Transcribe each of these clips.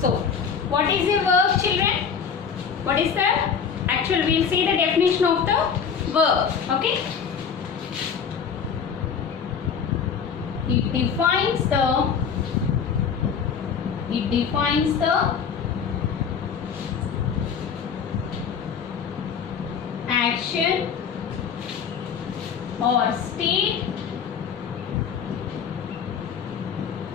So, what is a verb, children? What is the actual? We'll see the definition of the verb. Okay. It defines the action or state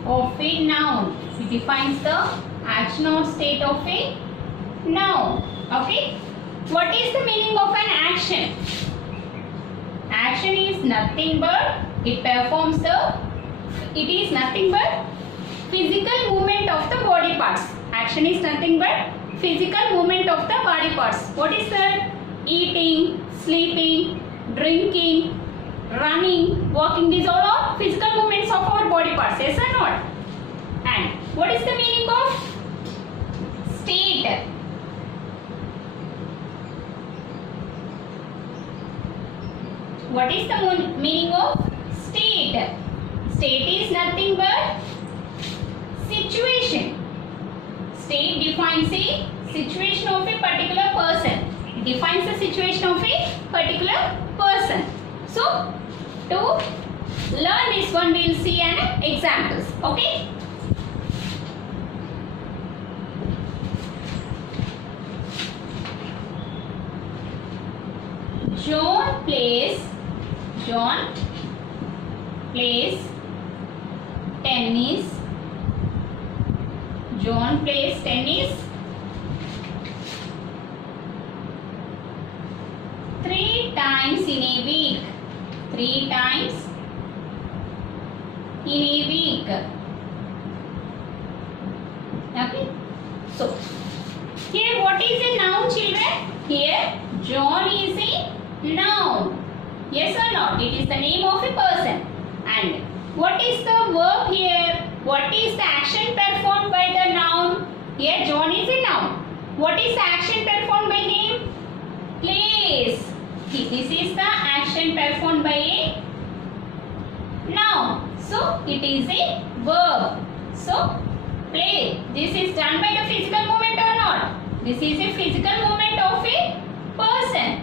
of a noun. It defines the action or state of a noun. Okay. What is the meaning of an action? Action is nothing but it is nothing but physical movement of the body parts. Action is nothing but physical movement of the body parts. What is that? Eating, sleeping, drinking, running, walking. These are all physical movements of our body parts. Yes or not? And what is the meaning of state? What is the meaning of state? State is nothing but situation. State defines a situation of a particular person. It defines the situation of a particular person. So, to learn this one, we will see an examples. Okay. John plays tennis. John plays tennis 3 times in a week. 3 times in a week. Okay. So, here what is a noun, children? Here John is a noun. Yes or not? It is the name of a person. And what is the verb here? What is the action performed by the noun? Here John is a noun. What is the action performed by him? Plays. This is the action performed by a noun. So it is a verb. So play. This is done by the physical movement or not? This is a physical movement of a person.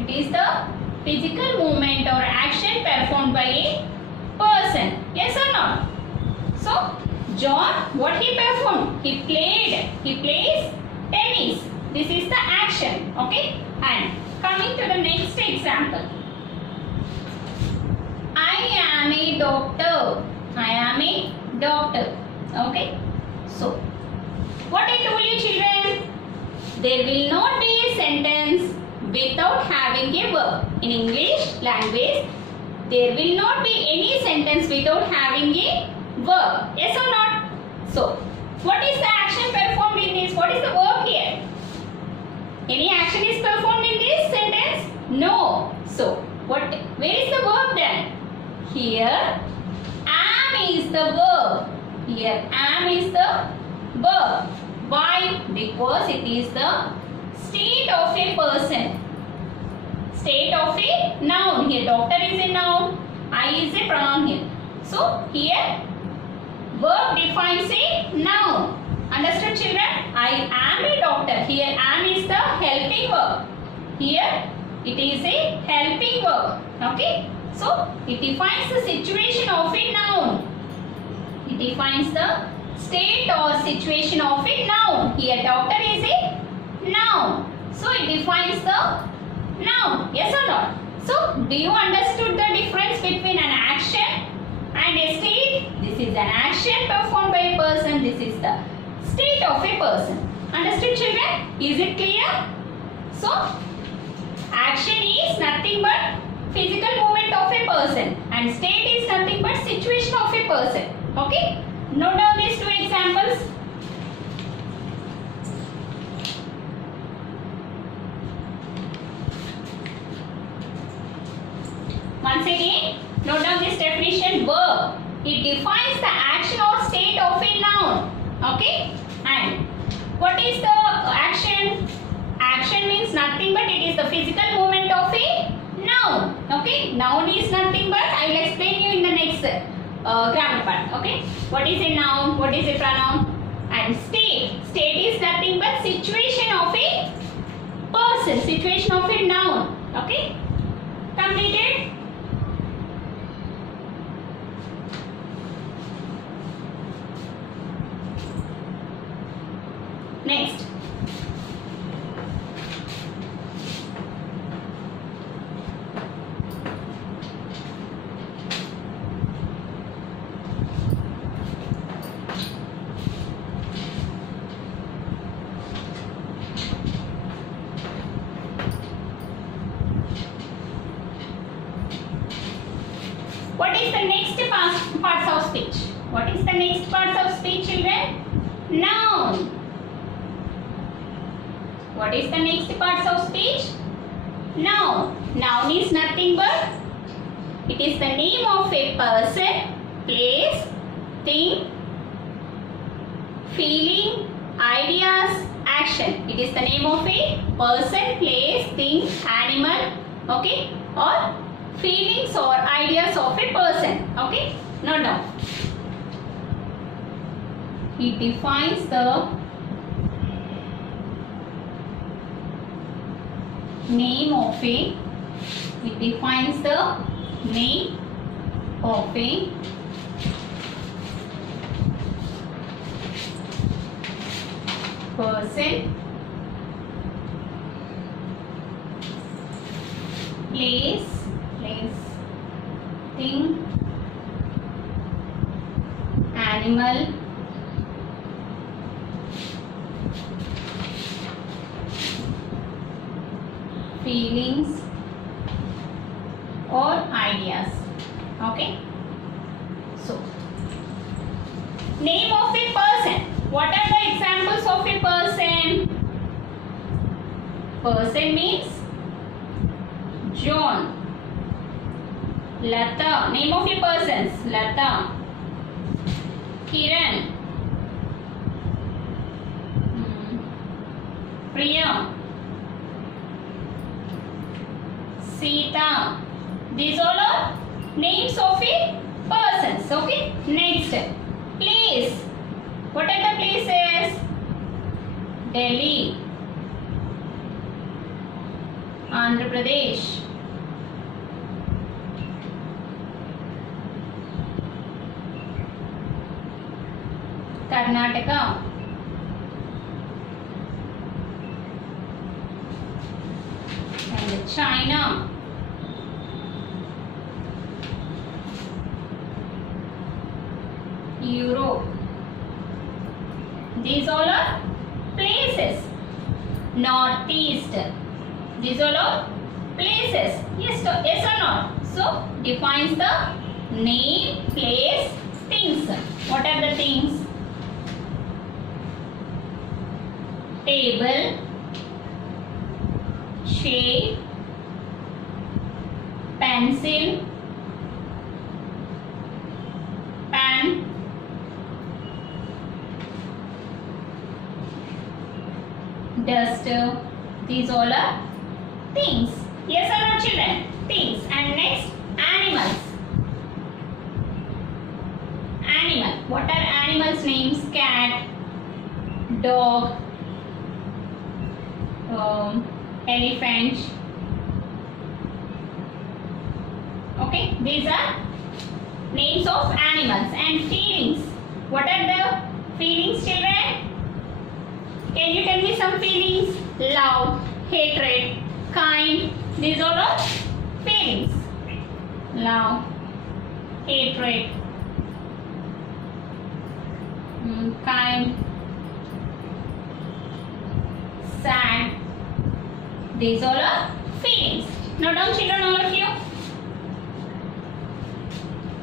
It is the physical movement or action performed by a person. Yes or not? So John, what he performed? He plays tennis. This is the action. Okay. And coming to the next example. I am a doctor. I am a doctor. Okay. So, what I told you, children? There will not be a sentence without having a verb. In English language, there will not be any sentence without having a verb. Yes or not? So, what is the action performed in this? What is the verb here? Any action is performed in this sentence? No. So, where is the verb then? Here, am is the verb. Here, am is the verb. Why? Because it is the state of a person. State of a noun. Here, doctor is a noun. I is a pronoun here. So, here, verb defines a noun. Understood, children? I am a doctor. Here, am is the helping verb. Here, it is a helping verb. Okay? So, it defines the situation of a noun. It defines the state or situation of a noun. Here, doctor is a noun. So, it defines the noun. Yes or not? So, do you understood the difference between an action and a state? This is an action performed by a person. This is the state of a person. Understood, children? Is it clear? So, action is nothing but physical movement of a person and state is nothing but situation of a person. Okay? Note down these two examples. Once again, note down this definition. Verb. It defines the action or state of a noun. Okay? And what is the action? Action means nothing but it is the physical movement of a noun. Okay? Noun is nothing but, I will explain you in the next grammar part. Okay? What is a noun? What is a pronoun? And state definition of a noun. Okay, completed. Next, what is the next parts of speech? What is the next parts of speech, children? Noun. What is the next parts of speech? Noun. Noun is nothing but it is the name of a person, place, thing, feeling, ideas, action. It is the name of a person, place, thing, animal, okay, or feelings or ideas of a person. Okay, note down. It defines the name of a, it defines the name of a person, place, thing, animal, feelings or ideas. Okay, so name of a person. What are the examples of a person? Person means John, Lata. Name of a persons: Lata, Kiran, Priya, Sita. These all are names of a persons. Okay. Next, place. What are the places? Delhi, Andhra Pradesh, Karnataka, and China, Europe. These all are places. Northeast. These all are places. Yes or no? So defines the name, place, things. What are the things? Table, chair, pencil, pen, duster. These all are things. Yes or no, children? Things. And next, animals. Animal. What are animals' names? Cat, dog, elephant. Okay, these are names of animals. And feelings. What are the feelings, children? Can you tell me some feelings? Love, hatred, kind. These all are feelings. Love, hatred, kind, sad. These all are feelings. Note down, children, all of you.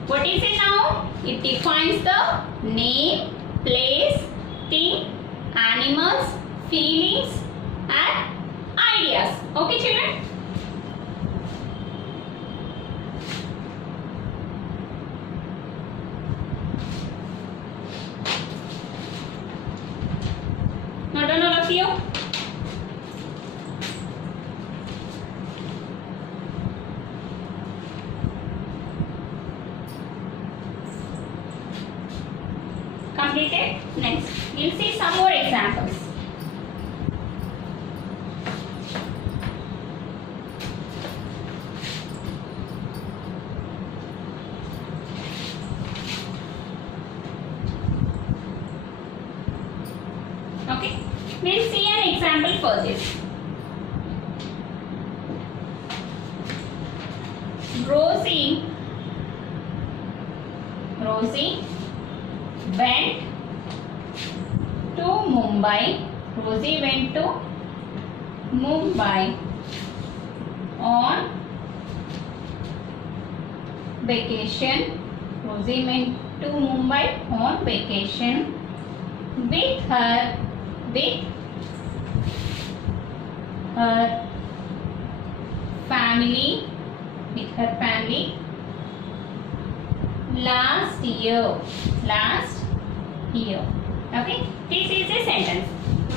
What is a noun? It defines the name, place, thing, animals, feelings and ideas. Okay, children? Not done, all of you? Completed? Next, we'll see some more examples. Okay, we'll see an example for this. Rosie went to Mumbai. Rosie went to Mumbai on vacation. Rosie went to Mumbai on vacation with her family. Last year. Okay, this is a sentence.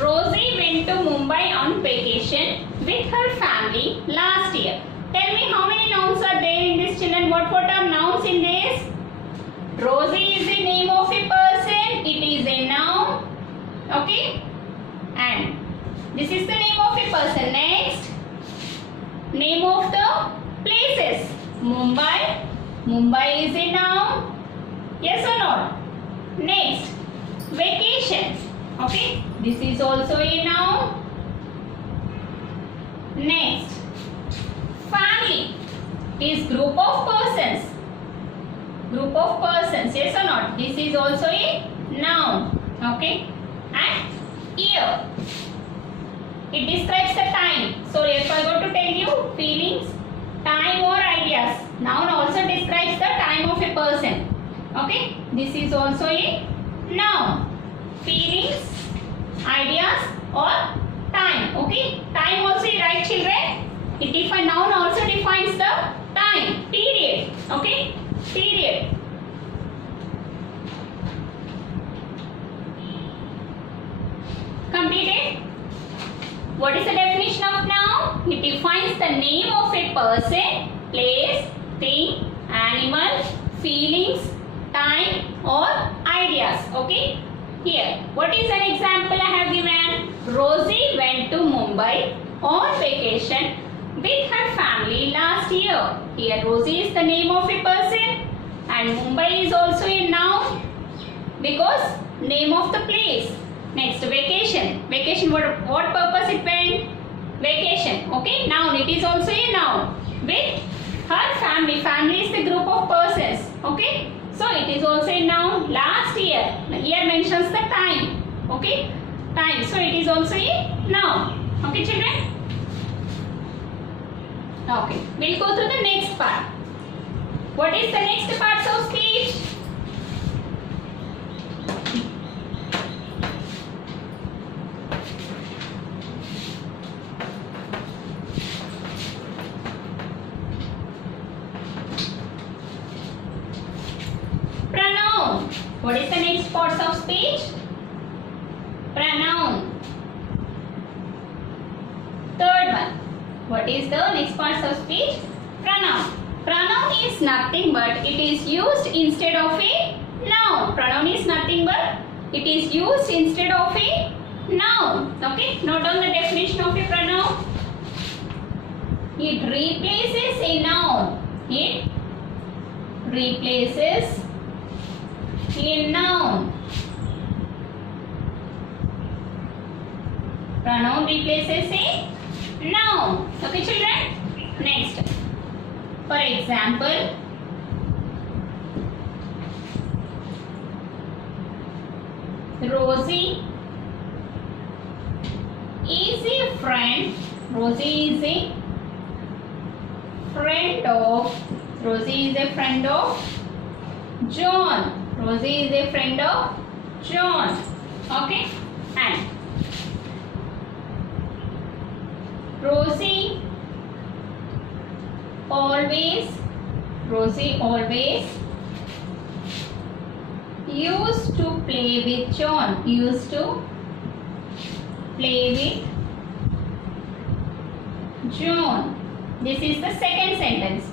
Rosie went to Mumbai on vacation with her family last year. Tell me how many nouns are there in this, children? What are nouns in this? Rosie is the name of a person. It is a noun. Okay, and this is the name of a person. Next, name of the places. Mumbai is a noun. Yes or no? Next, vacation. Okay, this is also a noun. Next, family is group of persons. Yes or not? This is also a noun. Okay, and year, it describes the time. So if I go to tell you feelings, time or ideas, noun also describes the time of a person. Okay, this is also a noun. Feelings, ideas or time. Okay, time also, right, children? It defines, noun also defines the time, period. Okay, period. Completed? What is the definition of noun? It defines the name of a person, place, thing, animal, feelings, time or ideas. Okay, here what is an example I have given? Rosie went to Mumbai on vacation with her family last year. Here Rosie is the name of a person and Mumbai is also a noun because name of the place. Next, vacation. What purpose it went? Vacation. Okay, noun, it is also a noun. With her family. Family is the group of persons. Okay, so it is also a noun. Last year. Year mentions the time. Okay, time. So it is also a noun. Okay, children? Okay, we'll go to the next part. What is the next parts of speech? Pronoun. What is the next parts of speech? Pronoun. Third one. What is the next parts of speech? Pronoun. Pronoun is nothing but it is used instead of a noun. Pronoun is nothing but it is used instead of a noun. Okay, note down the definition of a pronoun. It replaces a noun. It replaces a noun. Pronoun replaces a noun. Okay, children? Next. For example, Rosie is a friend. Rosie is a friend of John. Rosie is a friend of John. Okay, and Rosie always used to play with John. This is the second sentence.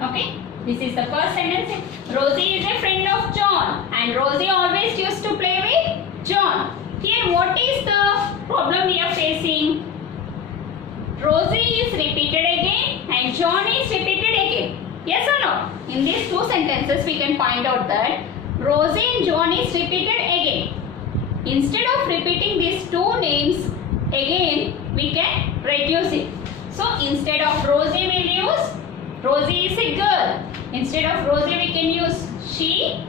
Okay, this is the first sentence. Rosie is a friend of John and Rosie always used to play with John. Here what is the problem we are facing? Rosie is repeated again and John is repeated again. Yes or no? In these two sentences we can find out that Rosie and John is repeated again. instead of repeating these two names again, we can reduce it. So instead of Rosie, we'll use Rosie is a girl. Instead of Rosie, we can use she,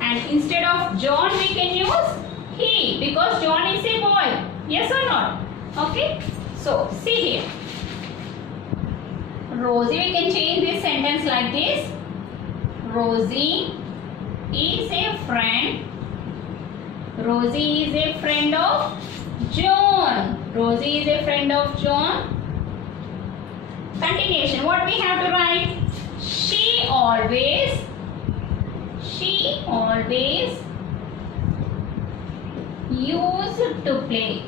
and instead of John, we can use he, because John is a boy. Yes or not? Okay. So see here. Rosie, we can change this sentence like this. Rosie is a friend. Rosie is a friend of John. Rosie is a friend of John. Continuation. What we have to write? She always used to play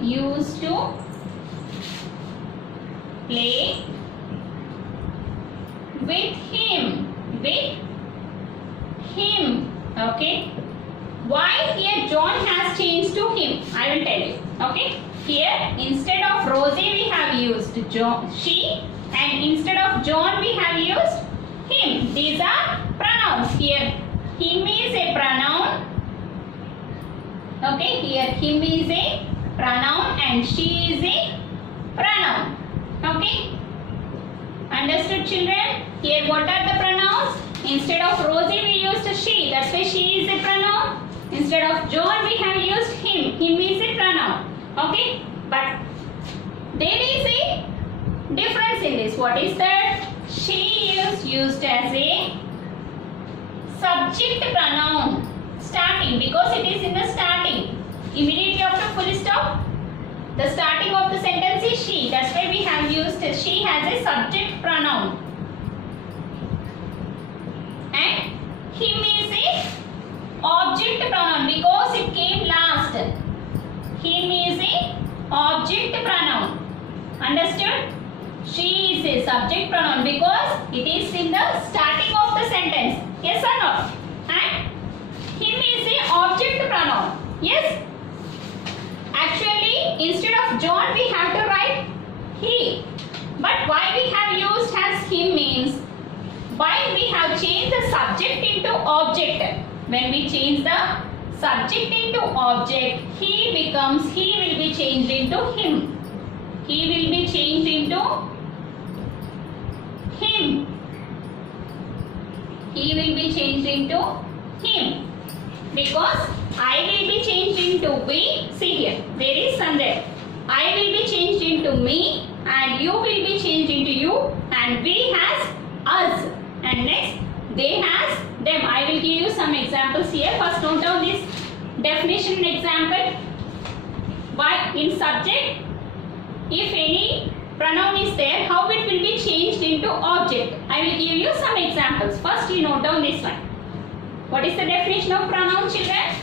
with him. Okay. Why here John has changed to him? I will tell you. Okay. Here instead of Rosie we have used she, and instead of John we have used him. These are pronouns. Here him is a pronoun. Okay. Here him is a pronoun and she is a pronoun. Okay. Understood, children? Here what are the pronouns? Instead of Rosie we used she. That's why she is a pronoun. Instead of John we have used him. Him is a pronoun. Okay. But there is a difference in this. What is that? She is used as a subject pronoun starting, because it is in the starting. Immediately after full stop, the starting of the sentence is she. That's why we have used she as a subject pronoun. And him is a object pronoun because it came last. Him is a object pronoun. Understood? She is a subject pronoun because it is in the starting of the sentence. Yes or no? And him is a object pronoun. Yes? Actually, instead of John, we have to write he. But why we have used as him means, why we have changed the subject into object. When we change the subject into object, he will be changed into him. He will be changed into him. He will be changed into him. Because I will be changed into we. See here, there is Sanjay. I will be changed into me and you will be changed into you, and we has us, and next they has them. I will give you some examples here. First note down this definition example. Why in subject, if any pronoun is there, how it will be changed into object? I will give you some examples. First you note down this one. What is the definition of pronoun, children?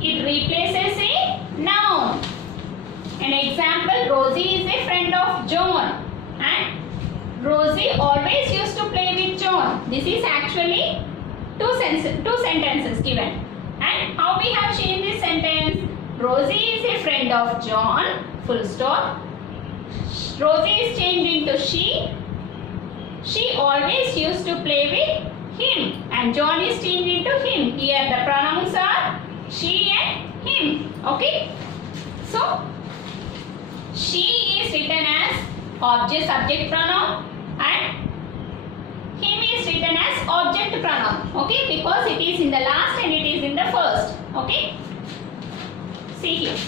It replaces a noun. An example, Rosie is a friend of John, and Rosie always used to play with John. This is actually two sentences given. And how we have changed this sentence? Rosie is a friend of John, full stop. Rosie is changed into she. She always used to play with him, and John is changed into him. Here the pronouns are she and him. Okay. So she is written as object subject pronoun and him is written as object pronoun. Okay, because it is in the last and it is in the first. Okay. See here.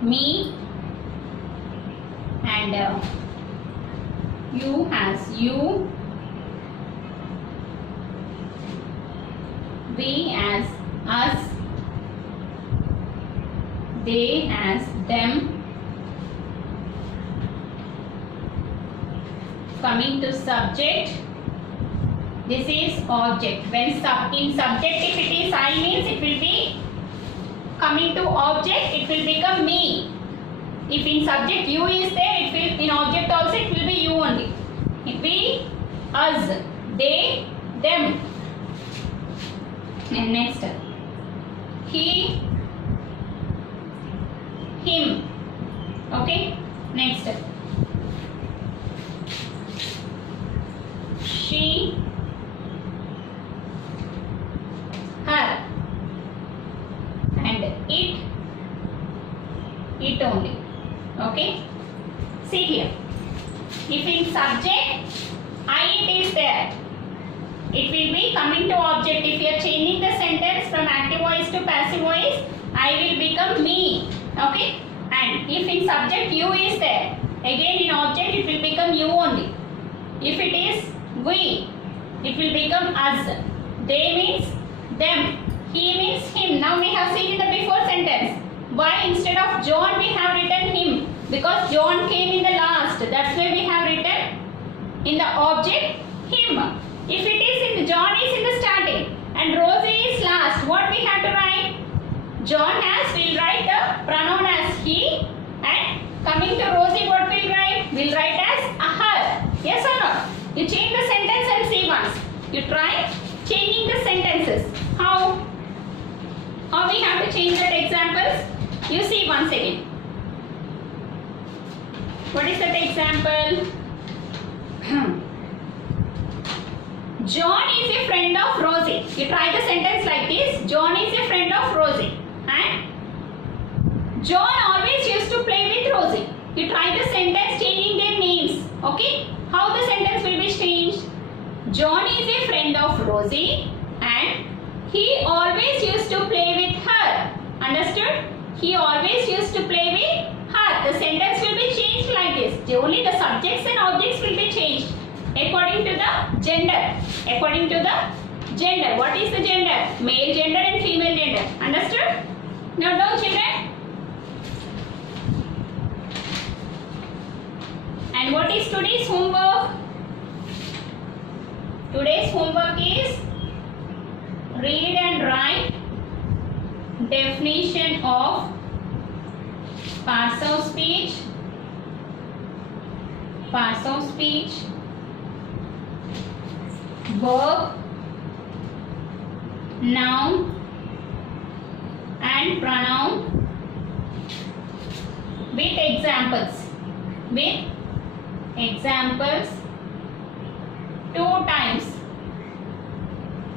Me, and you has you, we as us, they as them. Coming to subject, this is object. When in subject, if it is I means it will be coming to object, it will become me. If in subject you is there, it will in object also us, they, them. And next, he, him. Okay, next, she, her, and it only. Okay, see here, if in subject I it is there, it will be coming to object. If you are changing the sentence from active voice to passive voice, I will become me. Okay, and if in subject you is there, again in object it will become you only. If it is we, it will become us. They means them, he means him. Now we have seen in the before sentence, why instead of John we have written him? Because John came in the last, that's why we have written in the object him. If it is in the John is in the starting and Rosie is last, what we have to write? John has, we'll write the pronoun as he, and coming to Rosie, what we'll write? We'll write as a her. Yes or no? You change the sentence and see once. You try changing the sentences. How we have to change that examples? You see once again. What is that example? John is a friend of Rosie. You try the sentence like this. John is a friend of Rosie. And John always used to play with Rosie. You try the sentence changing their names. Okay? How the sentence will be changed? John is a friend of Rosie and he always used to play with her. Understood? He always used to play with her. The sentence will be changed like this. Only the subjects and objects will be changed according to the gender. According to the gender. What is the gender? Male gender and female gender. Understood? Now down, children. And what is today's homework? Today's homework is read and write definition of parts of speech, verb, noun and pronoun with examples. Two times.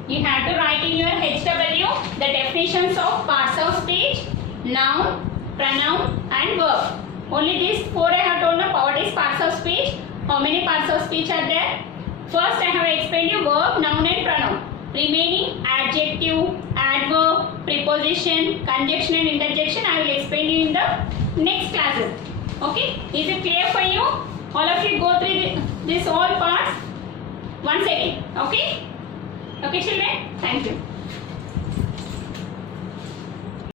You have to write in your HW the definitions of parts of speech, noun, pronoun and verb. Only these four I have told now. What is parts of speech? How many parts of speech are there? First I have explained you verb, noun and pronoun. Remaining adjective, adverb, preposition, conjunction and interjection I will explain you in the next classes. Okay? Is it clear for you? All of you go through this all parts once again. Okay? Okay children? Thank you.